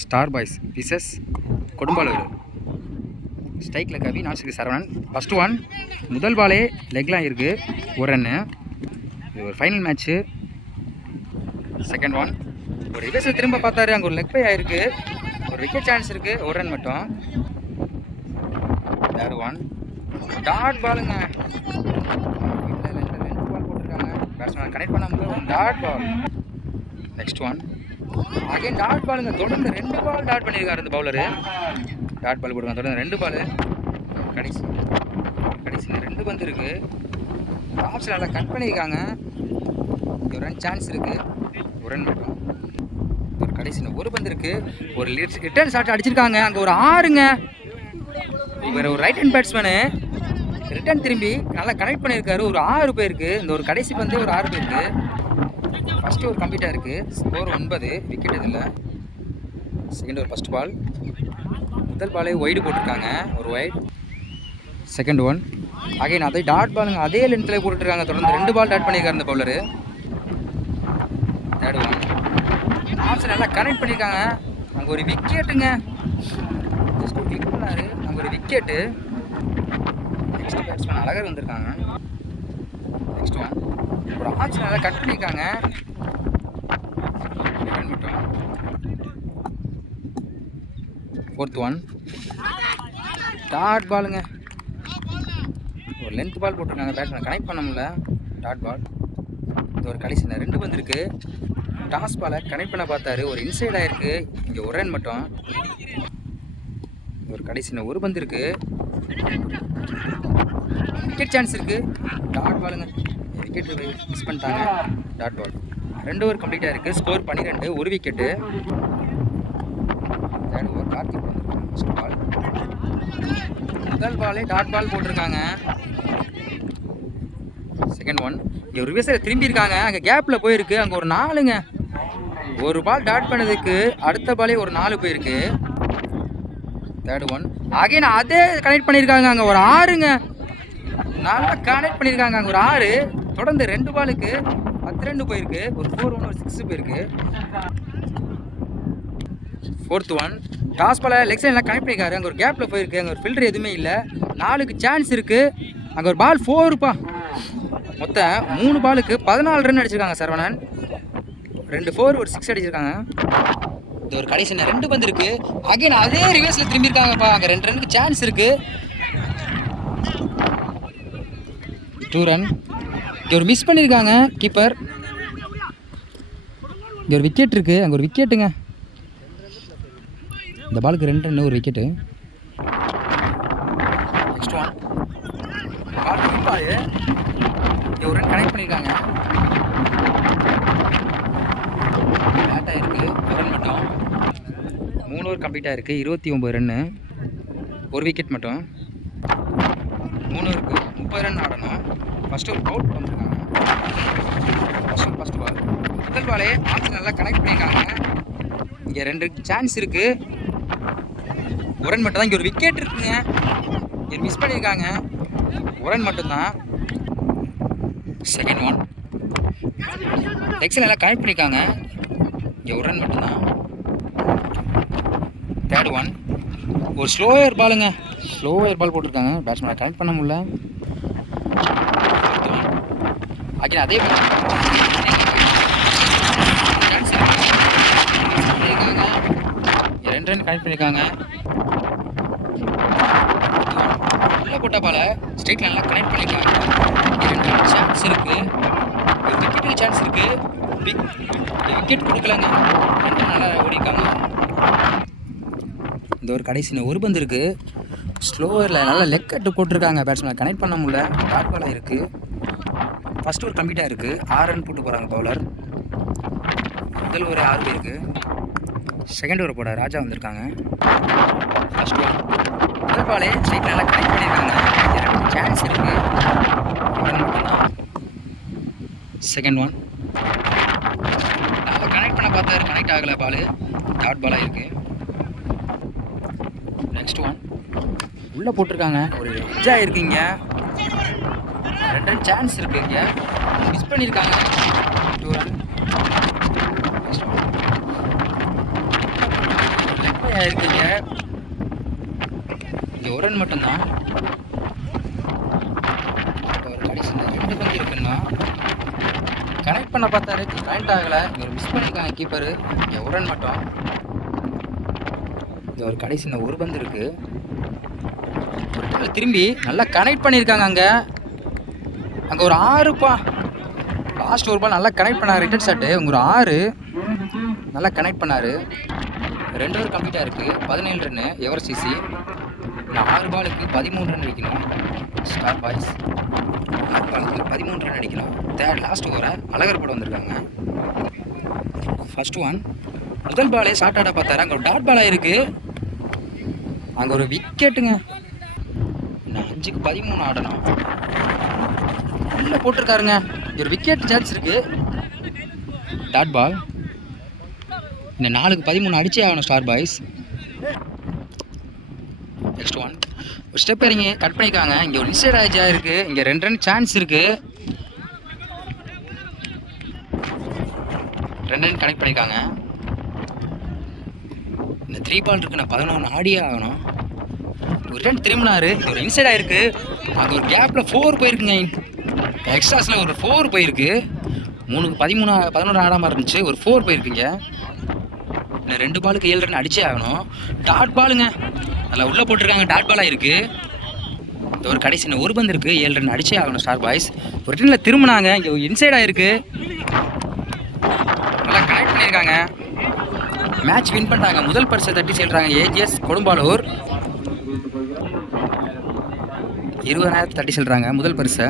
Star boys விசஸ் கொடும்பாலூர். ஸ்ட்ரைக்கில் கவி, நான்ஸ்டிக் சரவணன். ஃபஸ்ட்டு ஒன் முதல் பாலே லெக்லாம் இருக்குது, ஒரு ரன்னு. இது ஒரு ஃபைனல் மேட்ச்சு. செகண்ட் ஒன் ஒரு ரிவர்ஸில் திரும்ப பார்த்தாரு, அங்கே ஒரு லெக் பை ஆகிருக்கு, ஒரு விக்கெட் சான்ஸ் இருக்குது, ஒரு ரன் மட்டும். தேர்ட் ஒன் டாட் பாலுங்க, ரெண்டு பால் போட்டிருக்காங்க, பேட்ஸ்மேன் கனெக்ட் பண்ண முடியல, ஒரு dot ball. Next one again dot பாலுங்க, தொடர்ந்து 2 பால் டாட் பண்ணியிருக்காரு இந்த பவுலரு. டாட் பால் போடுவாங்க, தொடர்ந்து 2 பால். கடைசியில் 2 பந்து இருக்குது, ஆப்ஷன் நல்லா கட் பண்ணியிருக்காங்க, ஒரு ரன் சான்ஸ் இருக்குது, ஒரு ரன் மட்டும். ஒரு கடைசியில் 1 பந்து இருக்குது, ஒரு ரிட்டர்ன் ஷாட் அடிச்சிருக்காங்க, அங்கே ஒரு 6ங்க. இவர் ஒரு ரைட் ஹேண்ட் பேட்ஸ்மேனு, ரிட்டர்ன் திரும்பி நல்லா கனெக்ட் பண்ணியிருக்காரு, ஒரு 6 போயிருக்கு. இந்த ஒரு கடைசி பந்தே ஒரு 6 போயிருக்கு. ஃபஸ்ட்டு ஒரு கம்ப்ளீட்டாக இருக்குது, ஸ்கோர் 9, விக்கெட் இதில். செகண்ட் ஒரு ஃபஸ்ட் பால், முதல் பாலே ஒய்டு போட்டிருக்காங்க, ஒரு ஒய்ட். செகண்ட் ஒன் அகைன் அதே டாட் பாலுங்க, அதே லென்த்தில் போட்டுருக்காங்க, தொடர்ந்து 2 பால் டாட் பண்ணியிருக்காரு இந்த பவுலரு. தேர்ட் ஒன் ஆப்ஷன் நல்லா கனெக்ட் பண்ணியிருக்காங்க, அங்கே ஒரு விக்கெட்டுங்க, ஜஸ்ட் ஒரு கிளிக் பண்ணாரு, அங்கே ஒரு விக்கெட்டு. நெக்ஸ்ட் பேட்ஸ்மேன் அழகர் வந்திருக்காங்க. நெக்ஸ்ட் ஒன் ஒரு ஆப்ஷன் நல்லா கட் பண்ணியிருக்காங்க, மட்டும். ஃபோர்த் ஒன் டாட் பாலுங்க, ஒரு லென்த் பால் போட்டிருக்காங்க, பேட்ஸ்மேன் கனெக்ட் பண்ண முடியல, டாட் பால். இது ஒரு கடைசியில் 2 பந்து இருக்குது, டாஸ் பாலை கனெக்ட் பண்ண பார்த்தாரு, ஒரு இன்சைட் ஆகிருக்கு, இங்கே ஒரு ரன் மட்டும். ஒரு கடைசியில் 1 பந்து இருக்குது, விக்கெட் சான்ஸ் இருக்குது, டாட் பாலுங்க, விக்கெட் மிஸ் பண்ணிட்டாங்க, டாட் பால். 2 ஓவர் கம்ப்ளீட்டாக இருக்குது, ஸ்கோர் 12, ஒரு விக்கெட்டு. தேர்ட் ஓவர் கார்த்திக் வந்துருக்காங்க, ஃபஸ்ட் பால். முதல் பாலே டாட் பால் போட்டிருக்காங்க. செகண்ட் ஒன் இங்கே ஒரு ரிவர்ஸில் திரும்பி இருக்காங்க, அங்கே கேப்பில் போயிருக்கு, அங்கே ஒரு 4ங்க. ஒரு பால் டாட் பண்ணதுக்கு அடுத்த பாலே ஒரு 4 போயிருக்கு. தேர்ட் ஒன் அகைன் அதே கனெக்ட் பண்ணியிருக்காங்க, அங்கே ஒரு 6ங்க. நல்லா கனெக்ட் பண்ணியிருக்காங்க, அங்கே ஒரு 6. தொடர்ந்து 2 பாலுக்கு 10 ரன் போயிருக்கு, ஒரு 4 1 ஒரு 6 போயிருக்கு. ஃபோர்த் ஒன் டாஸ் பாலை லெக் சைட்லாம் கனெக்ட் பண்ணியிருக்காரு, அங்கே ஒரு கேப்பில் போயிருக்கு, அங்கே ஒரு ஃபில்டர் எதுவுமே இல்லை, 4க்கு சான்ஸ் இருக்குது, அங்கே ஒரு பால் 4ப்பா. மொத்தம் 3 பாலுக்கு 14 ரன் அடிச்சிருக்காங்க சரவணன், 2 4 ஒரு 6 அடிச்சிருக்காங்க. இது ஒரு கடைசியில் 2 பந்து இருக்குது, அகைன் அதே ரிவர்ஸில் திரும்பியிருக்காங்கப்பா, அங்கே 2 ரனுக்கு சான்ஸ் இருக்குது, 2 ரன். இங்கே ஒரு மிஸ் பண்ணியிருக்காங்க கீப்பர், இங்கே ஒரு விக்கெட் இருக்குது, அங்கே ஒரு விக்கெட்டுங்க. இந்த பாலுக்கு 2 ரன், ஒரு விக்கெட்டு. நெக்ஸ்ட் ஒன் பால் இங்கே ஒரு ரன் கனெக்ட் பண்ணியிருக்காங்க, பேட்டாக இருக்குது, ஒரு ரன் மட்டும். 3 ஓவர் கம்ப்ளீட்டாக இருக்குது, 29 ரன்னு, ஒரு விக்கெட் மட்டும். 3 ஓவருக்கு 30 ரன் ஆடணும். ஃபஸ்ட்டு ஒரு அவுட் பண்ணிருக்காங்க, ஃபஸ்ட் பால். முதல் பாலே ஆப்ஷன் நல்லா கனெக்ட் பண்ணியிருக்காங்க, இங்கே 2 சான்ஸ் இருக்குது, ஒரு ரன் மட்டும் தான். இங்கே ஒரு விக்கெட் இருக்குங்க, இங்கே மிஸ் பண்ணியிருக்காங்க, ஒரு ரன் மட்டும்தான். செகண்ட் ஒன் லெக்ஸில் நல்லா கனெக்ட் பண்ணியிருக்காங்க, இங்கே ஒரு ரன் மட்டும்தான். தேர்ட் ஒன் ஒரு ஸ்லோயர் பாலுங்க, ஸ்லோயர் பால் போட்டிருக்காங்க, பேட்ஸ்மேன் கனெக்ட் பண்ண முடியல. அகைன் அதே சான்ஸ் பண்ணியிருக்காங்க, 2 ரன் கனெக்ட் பண்ணியிருக்காங்க. நல்லா போட்ட பால ஸ்ட்ரைட்டில் நல்லா கனெக்ட் பண்ணியிருக்காங்க, 2 ரன் சான்ஸ் இருக்குது, ஒரு விக்கெட்டுக்கு சான்ஸ் இருக்குது, விக்கெட் கொடுக்கலங்க, 2 நல்லா ஓடிக்காங்க. இந்த ஒரு கடைசியில் 1 பந்து இருக்குது, ஸ்லோவரில் நல்லா லெக் கட்டு போட்டிருக்காங்க, பேட்ஸ்மேன் கனெக்ட் பண்ண முடியல, டாட் பாலாக இருக்குது. ஃபஸ்ட் ஒரு கம்ப்ளீட்டாக இருக்குது, 6 ரன் போட்டு போகிறாங்க பவுலர். முதல் ஒரு 6 பேருக்கு. செகண்ட் ஓவர் போட ராஜா வந்திருக்காங்க. ஃபஸ்ட் ஓவர் முதல் பாலே ஸ்ட்ரைட் நல்லா கனெக்ட் பண்ணியிருக்காங்க, 2 சான்ஸ் இருக்குது, மட்டும்தான். செகண்ட் ஒன் நல்லா கனெக்ட் பண்ண பார்த்தாரு, கனெக்ட் ஆகலை, பால் டாட் பாலாக இருக்குது. நெக்ஸ்ட் ஒன் உள்ளே போட்டிருக்காங்க, ஒரு எட்ஜாக இருக்குங்க, 2 ரன் சான்ஸ் இருக்குது, இங்கே மிஸ் பண்ணியிருக்காங்க, 2 ரன். ஆயிருக்கீங்க. இங்கே ஒரு ரன் மட்டும்தான். ஒரு கடைசி 2 பந்து இருக்குன்னா கனெக்ட் பண்ண பார்த்தாரு, கனெக்ட் ஆகலை. இங்கே ஒரு மிஸ் பண்ணியிருக்காங்க கீப்பரு. இங்கே ஒரு ரன் மட்டும். இங்கே ஒரு கடைசி ஒரு பந்து இருக்குது. ஒரு திரும்பி நல்லா கனெக்ட் பண்ணியிருக்காங்க. அங்கே ஒரு 6பா. லாஸ்ட் ஒரு பால் நல்லா கனெக்ட் பண்ணார். ரிட்டர்ன் ஷாட்டு ஒரு 6 நல்லா கனெக்ட் பண்ணார். 2 ஓவர் கம்ப்ளீட்டாக இருக்குது. 17 ரன்னு எவர் சிசி. இன்னும் 6 பாலுக்கு 13 ரன் அடிக்கணும் ஸ்டார் பாய்ஸ். 6 பாலுக்கு 13 ரன் அடிக்கணும். தேர்ட் லாஸ்ட் ஓவரை அழகர் போட வந்திருக்காங்க. First one. முதல் பாலே ஷார்ட் ஆட பார்த்தாரு. அங்கே ஒரு டாட் பாலாக இருக்குது. அங்கே ஒரு விக்கெட்டுங்க. இன்னும் 5க்கு 13 ஆடணும். நல்லா போட்டிருக்காருங்க. ஒரு விக்கெட் சான்ஸ் இருக்குது. Dot ball. இன்னும் 4க்கு 13 அடிச்சே ஆகணும் ஸ்டார் பாய்ஸ். Next one. ஒரு ஸ்டெப் இறங்கி கட் பண்ணிக்காங்க. இங்கே ஒரு இன்சைட் ஆயிடுச்சா இருக்குது. இங்கே 2 ரன் சான்ஸ் இருக்குது. 2 ரன் கனெக்ட் பண்ணிக்காங்க. இந்த 3 பால் இருக்குண்ணா 11 ஆடியே ஆகணும். ஒரு ரன் திரும்பினாரு. ஒரு இன்சைட் ஆயிருக்கு. அங்கே ஒரு கேப்பில் 4 போயிருக்குங்க. எக்ஸ்ட்ராஸில் ஒரு 4 போயிருக்கு. 3க்கு 11 ஆடாமல் இருந்துச்சு. ஒரு 4 போயிருக்குங்க. இன்னும் 2 பாலுக்கு 7 ரன் அடிச்சே ஆகணும். டாட் பாலுங்க. அதில் உள்ளே போட்டிருக்காங்க. டாட் பாலாக இருக்குது. ஒரு கடைசி ஒரு பந்து இருக்குது. 7 ரன் அடிச்சே ஆகணும் ஸ்டார் பாய்ஸ். ஒரு ரன்னில் திரும்பினாங்க. இங்கே இன்சைட் ஆயிருக்கு. நல்லா கனெக்ட் பண்ணியிருக்காங்க. மேட்ச் வின் பண்ணிட்டாங்க. முதல் பரிசை தட்டி செல்றாங்க ஏஜிஎஸ் கொடும்பாலூர். 20,000 தட்டி செல்றாங்க முதல் பரிசை.